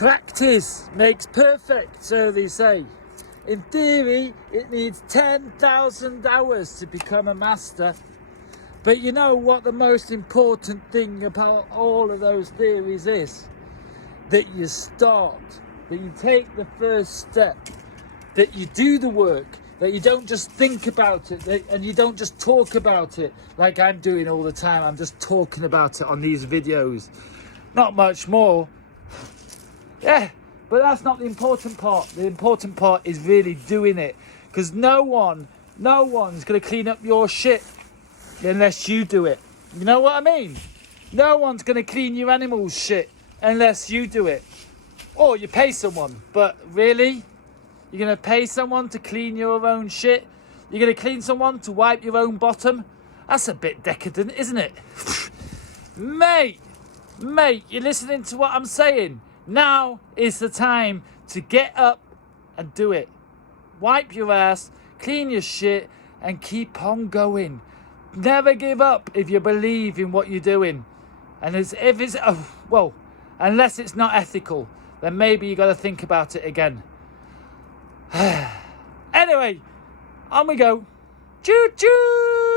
Practice makes perfect, so they say. In theory, it needs 10,000 hours to become a master. But you know what the most important thing about all of those theories is? That you start, that you take the first step, that you do the work, that you don't just think about it, and you don't just talk about it like I'm doing all the time. I'm just talking about it on these videos. Not much more. Yeah, but that's not the important part. The important part is really doing it. Because no one's going to clean up your shit unless you do it. You know what I mean? No one's going to clean your animal's shit unless you do it. Or you pay someone. But really? You're going to pay someone to clean your own shit? You're going to clean someone to wipe your own bottom? That's a bit decadent, isn't it? Mate, you're listening to what I'm saying? Now is the time to get up and do it. Wipe your ass, clean your shit, and keep on going. Never give up if you believe in what you're doing. And unless it's not ethical, then maybe you got to think about it again. Anyway, on we go. Choo choo!